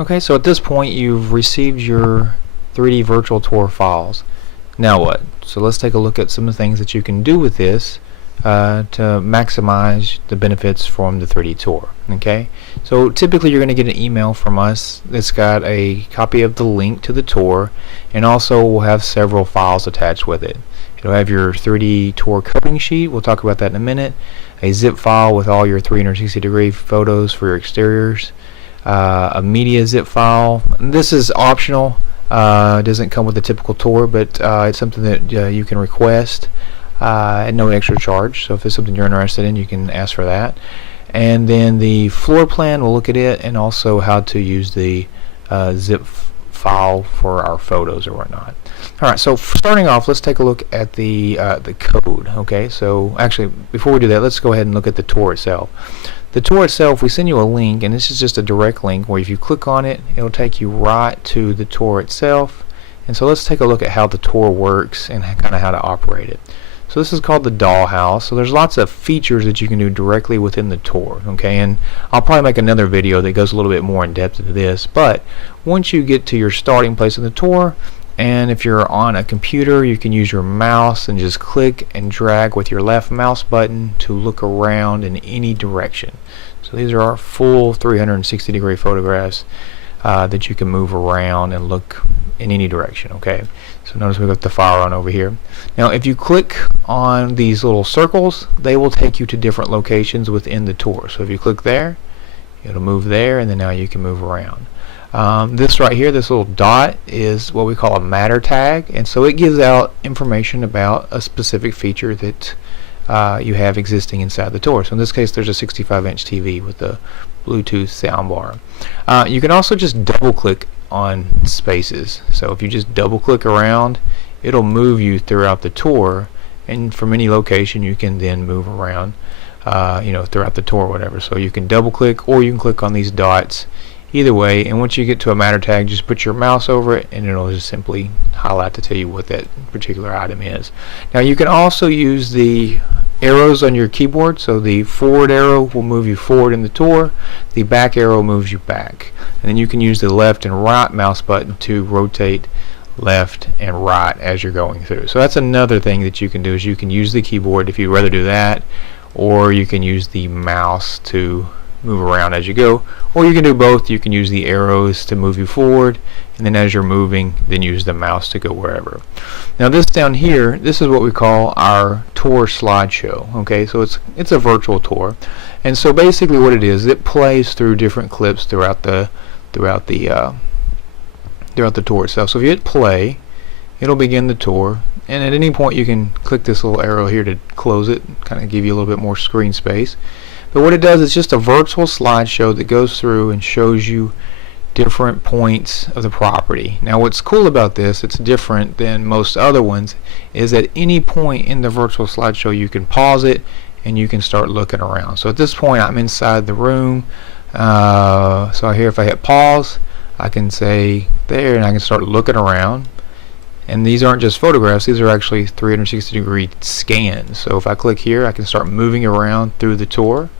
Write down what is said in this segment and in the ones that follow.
Okay, so at this point you've received your 3D virtual tour files. Now what? So let's take a look at some of the things that you can do with this to maximize the benefits from the 3D tour. Okay, so typically you're going to get an email from us that's got a copy of the link to the tour, and also we'll have several files attached with it. It'll have your 3D tour coding sheet, we'll talk about that in a minute, a zip file with all your 360-degree photos for your exteriors, a media zip file. This is optional, it doesn't come with the typical tour, but it's something that you can request at no extra charge. So if it's something you're interested in, you can ask for that. And then the floor plan, we'll look at it, and also how to use the zip file for our photos or whatnot. Alright, so starting off, let's take a look at the code. Okay, so actually before we do that, let's go ahead and look at the tour itself. The tour itself, we send you a link, and this is just a direct link where if you click on it, it'll take you right to the tour itself. And so let's take a look at how the tour works and kind of how to operate it. So this is called the dollhouse. So there's lots of features that you can do directly within the tour. Okay, and I'll probably make another video that goes a little bit more in depth into this. But once you get to your starting place in the tour, and if you're on a computer, you can use your mouse and just click and drag with your left mouse button to look around in any direction. So these are our full 360-degree photographs that you can move around and look in any direction. Okay, so notice we've got the fire on over here. Now if you click on these little circles, they will take you to different locations within the tour. So if you click there, it'll move there, and then now you can move around. This right here, this little dot, is what we call a matter tag, and so it gives out information about a specific feature that you have existing inside the tour. So in this case, there's a 65-inch TV with a Bluetooth soundbar. You can also just double click on spaces. So if you just double click around, it'll move you throughout the tour, and from any location you can then move around throughout the tour or whatever. So you can double click, or you can click on these dots, either way, and once you get to a matter tag, just put your mouse over it and it'll just simply highlight to tell you what that particular item is. Now you can also use the arrows on your keyboard. So the forward arrow will move you forward in the tour, the back arrow moves you back, and then you can use the left and right mouse button to rotate left and right as you're going through. So that's another thing that you can do, is you can use the keyboard if you'd rather do that, or you can use the mouse to move around as you go, or you can do both. You can use the arrows to move you forward, and then as you're moving, then use the mouse to go wherever. Now this down here, this is what we call our tour slideshow. Okay, so it's a virtual tour, and so basically what it is, it plays through different clips throughout the tour itself. So if you hit play, it'll begin the tour, and at any point you can click this little arrow here to close it, kind of give you a little bit more screen space. But what it does is just a virtual slideshow that goes through and shows you different points of the property. Now what's cool about this, it's different than most other ones, is at any point in the virtual slideshow you can pause it and you can start looking around. So at this point I'm inside the room, so here if I hit pause, I can say there, and I can start looking around. And these aren't just photographs, these are actually 360-degree scans. So if I click here, I can start moving around through the tour.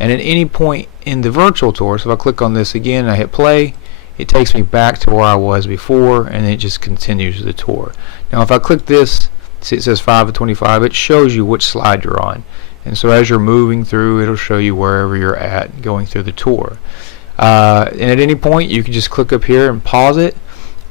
And at any point in the virtual tour, so if I click on this again and I hit play, it takes me back to where I was before, and it just continues the tour. Now if I click this, see it says 5 of 25, it shows you which slide you're on. And so as you're moving through, it'll show you wherever you're at going through the tour. And at any point, you can just click up here and pause it.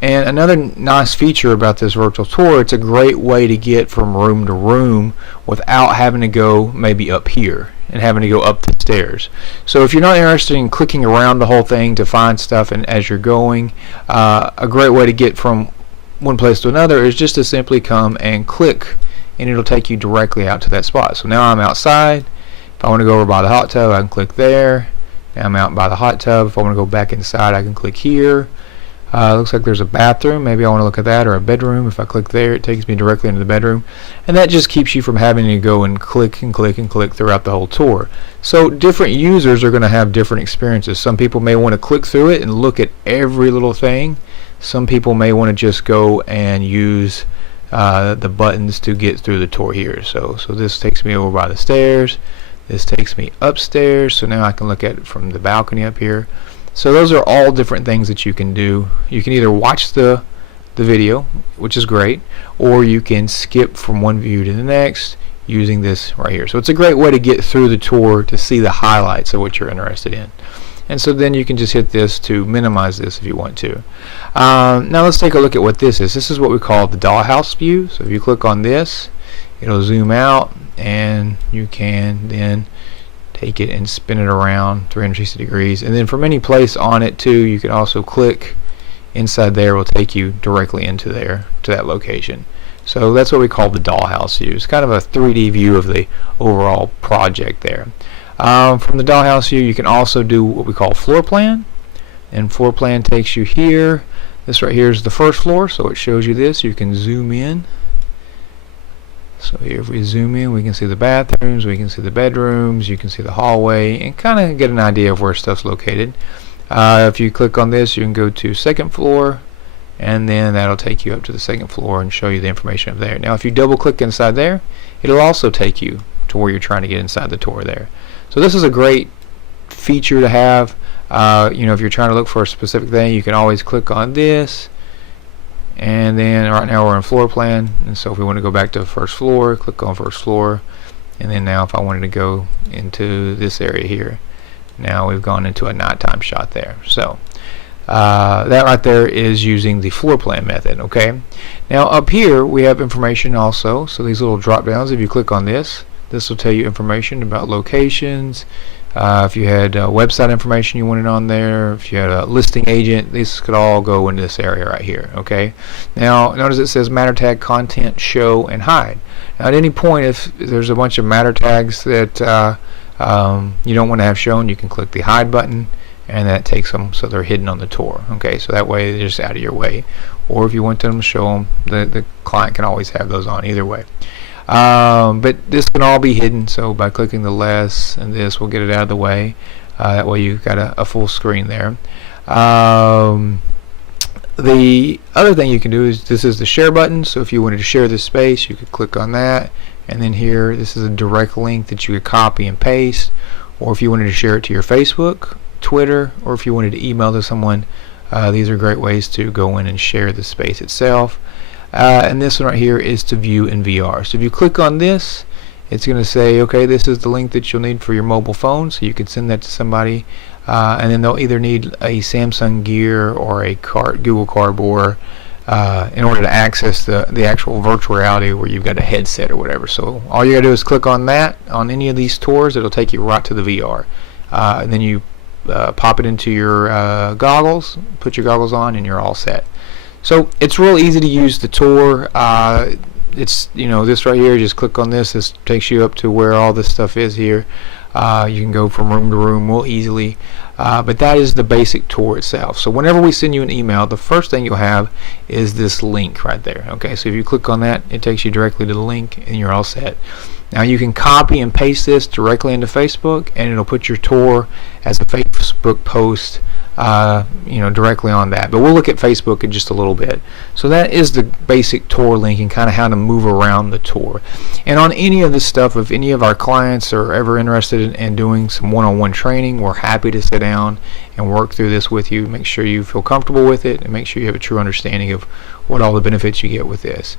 And another nice feature about this virtual tour, it's a great way to get from room to room without having to go maybe up here and having to go up the stairs. So if you're not interested in clicking around the whole thing to find stuff and as you're going, a great way to get from one place to another is just to simply come and click, and it'll take you directly out to that spot. So now I'm outside. If I want to go over by the hot tub, I can click there. Now I'm out by the hot tub. If I want to go back inside, I can click here. Looks like there's a bathroom. Maybe I want to look at that, or a bedroom. If I click there, it takes me directly into the bedroom, and that just keeps you from having to go and click and click and click throughout the whole tour. So different users are going to have different experiences. Some people may want to click through it and look at every little thing. Some people may want to just go and use the buttons to get through the tour here. So this takes me over by the stairs. This takes me upstairs, so now I can look at it from the balcony up here. So those are all different things that you can do. You can either watch the video, which is great, or you can skip from one view to the next using this right here. So it's a great way to get through the tour to see the highlights of what you're interested in. And so then you can just hit this to minimize this if you want to. Now let's take a look at what this is. This is what we call the dollhouse view. So if you click on this, it'll zoom out, and you can then take it and spin it around 360 degrees. And then from any place on it too, you can also click inside there. Will take you directly into there to that location. So that's what we call the dollhouse view. It's kind of a 3D view of the overall project there. From the dollhouse view, you can also do what we call floor plan, and floor plan takes you here. This right here is the first floor, so it shows you this. You can zoom in. So here, if we zoom in, we can see the bathrooms, we can see the bedrooms, you can see the hallway, and kind of get an idea of where stuff's located. If you click on this, you can go to second floor, and then that'll take you up to the second floor and show you the information of there. Now if you double click inside there, it'll also take you to where you're trying to get inside the tour there. So this is a great feature to have. You know, if you're trying to look for a specific thing, you can always click on this. And then right now we're in floor plan, and so if we want to go back to the first floor, click on first floor. And then now if I wanted to go into this area here, now we've gone into a nighttime shot there. So that right there is using the floor plan method. Okay, now up here we have information also. So these little drop downs, if you click on this, this will tell you information about locations. If you had website information you wanted on there, if you had a listing agent, these could all go into this area right here. Okay, now notice it says matter tag, content, show, and hide. Now at any point, if there's a bunch of matter tags that you don't want to have shown, you can click the hide button, and that takes them so they're hidden on the tour. Okay, so that way they're just out of your way. Or if you want them to show them, the client can always have those on either way. But this can all be hidden, so by clicking the less and this, we'll get it out of the way. That way you've got a full screen there. The other thing you can do is, this is the share button, so if you wanted to share this space, you could click on that, and then here, this is a direct link that you could copy and paste. Or if you wanted to share it to your Facebook, Twitter, or if you wanted to email to someone, these are great ways to go in and share the space itself. And this one right here is to view in VR. So if you click on this, it's going to say, okay, this is the link that you'll need for your mobile phone, so you could send that to somebody, and then they'll either need a Samsung Gear or a Google Cardboard in order to access the actual virtual reality where you've got a headset or whatever. So all you gotta do is click on that on any of these tours. It'll take you right to the VR, and then you pop it into your goggles, put your goggles on, and you're all set. So it's real easy to use the tour. It's, you know, this right here, just click on this. This takes you up to where all this stuff is here. You can go from room to room real easily, but that is the basic tour itself. So whenever we send you an email, the first thing you'll have is this link right there. Okay, so if you click on that, it takes you directly to the link, and you're all set. Now you can copy and paste this directly into Facebook, and it'll put your tour as a Facebook post, you know, directly on that. But we'll look at Facebook in just a little bit. So that is the basic tour link and kind of how to move around the tour. And on any of this stuff, if any of our clients are ever interested in doing some one-on-one training, we're happy to sit down and work through this with you. Make sure you feel comfortable with it, and make sure you have a true understanding of what all the benefits you get with this.